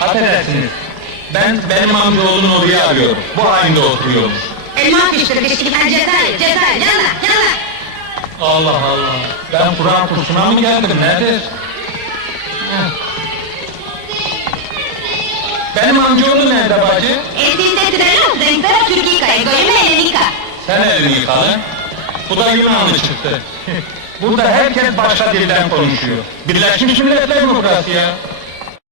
Affedersiniz. Benim amcaoğlunu oraya arıyorum. Bu halinde oturuyormuş. Elma atıştırdı şimdi Cezayir, yalla! Allah Allah! Ben Kur'an kursuna mı geldim, nedir? Benim amcaoğlu nerede bacı? Sen elini yıka lan! Bu da Yunanlı çıktı. Burada herkes başka dilden konuşuyor. Birleşmiş Milletler Demokrasi ya!